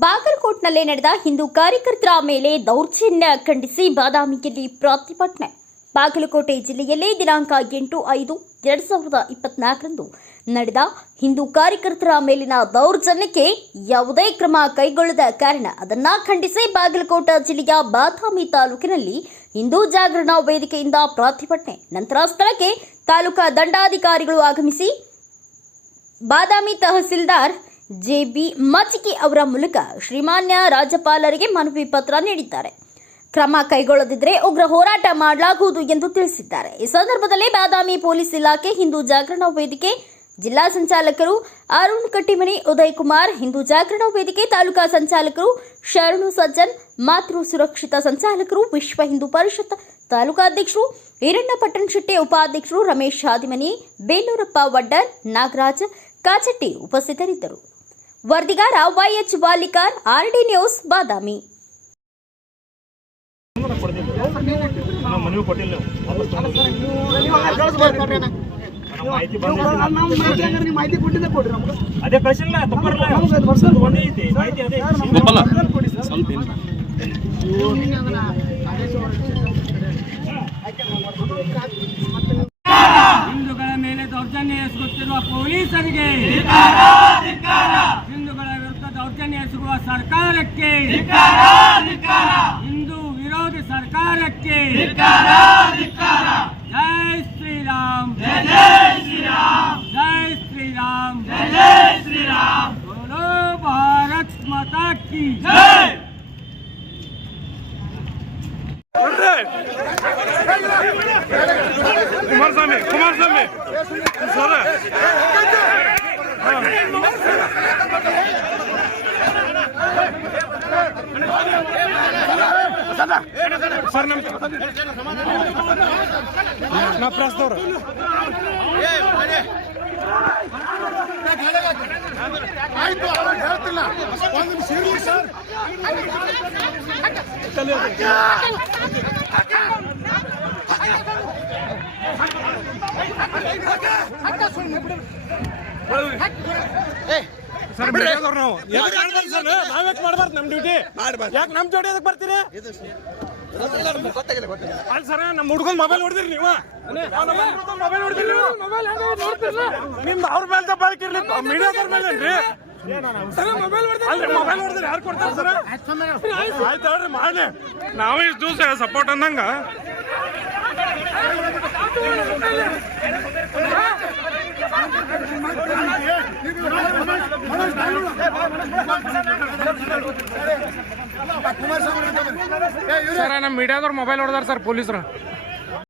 ಮೇಲೆ ನಡೆದ ಹಿಂದೂ ಕಾರ್ಯಕರ್ತರ ಮೇಲೆ ದೌರ್ಜನ್ಯ ಖಂಡಿಸಿ ಬಾದಾಮಿಯಲ್ಲಿ ಪ್ರತಿಭಟನೆ ಬಾಗಲಕೋಟೆ ಜಿಲ್ಲೆಯಲ್ಲಿ ದಿನಾಂಕ ಎಂಟು ಐದು ಎರಡು ಸಾವಿರದ ಇಪ್ಪತ್ನಾಲ್ಕರಂದು ನಡೆದ ಹಿಂದೂ ಕಾರ್ಯಕರ್ತರ ಮೇಲಿನ ದೌರ್ಜನ್ಯಕ್ಕೆ ಯಾವುದೇ ಕ್ರಮ ಕೈಗೊಳ್ಳದ ಕಾರಣ ಅದನ್ನ ಖಂಡಿಸಿ ಬಾಗಲಕೋಟೆ ಜಿಲ್ಲೆಯ ಬಾದಾಮಿ ತಾಲೂಕಿನಲ್ಲಿ ಹಿಂದೂ ಜಾಗರಣ ವೇದಿಕೆಯಿಂದ ಪ್ರತಿಭಟನೆ ನಂತರ ಸ್ಥಳಕ್ಕೆ ತಾಲೂಕಾ ದಂಡಾಧಿಕಾರಿಗಳು ಆಗಮಿಸಿ ಬಾದಾಮಿ ತಹಸೀಲ್ದಾರ್ ಜೆಬಿ ಮಜ್ಗಿ ಅವರ ಮೂಲಕ ಶ್ರೀಮಾನ್ಯ ರಾಜ್ಯಪಾಲರಿಗೆ ಮನವಿ ಪತ್ರ ನೀಡಿದ್ದಾರೆ. ಕ್ರಮ ಕೈಗೊಳ್ಳದಿದ್ದರೆ ಉಗ್ರ ಹೋರಾಟ ಮಾಡಲಾಗುವುದು ಎಂದು ತಿಳಿಸಿದ್ದಾರೆ. ಈ ಸಂದರ್ಭದಲ್ಲಿ ಬಾದಾಮಿ ಪೊಲೀಸ್ ಇಲಾಖೆ ಹಿಂದೂ ಜಾಗರಣ ವೇದಿಕೆ ಜಿಲ್ಲಾ ಸಂಚಾಲಕರು ಅರುಣ್ ಕಟ್ಟಿಮನಿ, ಉದಯ್ ಕುಮಾರ್, ಹಿಂದೂ ಜಾಗರಣ ವೇದಿಕೆ ತಾಲೂಕಾ ಸಂಚಾಲಕರು ಶರಣು ಸಜ್ಜನ್, ಮಾತೃ ಸುರಕ್ಷಿತ ಸಂಚಾಲಕರು, ವಿಶ್ವ ಹಿಂದೂ ಪರಿಷತ್ ತಾಲೂಕಾಧ್ಯಕ್ಷರು ಈರಣ್ಣ ಪಟ್ಟಣಶೆಟ್ಟಿ ಉಪಾಧ್ಯಕ್ಷರು ರಮೇಶ್ ಹಾದಿಮನಿ, ಬೇಲೂರಪ್ಪ ವಡ್ಡರ್ ನಾಗರಾಜ್ ಕಾಚಟ್ಟಿ ಉಪಸ್ಥಿತರಿದ್ದರು. ವರದಿಗಾರ Y H Walikar R D news, Badami. ಮಾಹಿತಿ ಅದೇ ಒಂದೇ ಮಾಹಿತಿ ಅದೇ ಸರ್ ಹಿಂದೂಗಳ ಮೇಲೆ ದೌರ್ಜನ್ಯ ಎಸಗುತ್ತಿರುವ ಪೊಲೀಸರಿಗೆ. ನಡೆಸುವ ಸರ್ಕಾರಕ್ಕೆ ಹಿಂದೂ ವಿರೋಧಿ ಸರ್ಕಾರಕ್ಕೆ ಜೈ ಶ್ರೀರಾಮ್ ಜೈ ಶ್ರೀರಾಮ್ ಬೋಲೋ ಭಾರತ್ ಮಾತಾ ಕಿ ಜೈ ಕುಮಾರಸ್ವಾಮಿ ಕುಮಾರಸ್ವಾಮಿ ಸರ ನಮ್ ನಾ ಪ್ರಸ್ತವ್ರು ಆಯ್ತು ಅವ್ರಿಗೆ ಹೇಳ್ತಿಲ್ಲ ಒಂದು ನಿಮಿಷ ಸರ್ ಸರ್? ನಾವು ಮಾಡ್ಬಾರ್ದು ಸರ್ ಮಾಡ್ಬಾರ್ದು ನಮ್ಮ ಡ್ಯೂಟಿ ಯಾಕೆ ನಮ್ಮ ಜೋಡಿ ಅದಕ್ಕೆ ಬರ್ತೀರಿ? ಅಲ್ಲ ಸರ ನಮ್ಮ ಹುಡ್ಗನ್ ಮೊಬೈಲ್ ನೋಡಿದ್ರಿ ನೀವು ಮೊಬೈಲ್ ನೋಡಿದ್ರಿ ನೀವು ನಿಮ್ದು ಅವ್ರ ಮೇಲೆ ತಪ್ಪಾಕಿರ್ಲಿ ಮೀಡಿಯಾದವ್ರ ಮೇಲೆ ಏನ್ರಿ ಮೊಬೈಲ್ ಹೊಡೆದ್ರಿ ಯಾರು ಕೊಡ್ತಾರೆ ಸರ್ ಆಯ್ತು ಹೇಳ್ರಿ ಮಾಡಿ ನಾವೇ ಇಷ್ಟು ದಿವಸ ಸಪೋರ್ಟ್ ಅಂದಂಗ ಸರ್ ನಮ್ಮ ಮೀಡಿಯಾದವ್ರು ಮೊಬೈಲ್ ಹೊಡೆದಾರ ಸರ್ ಪೊಲೀಸರು.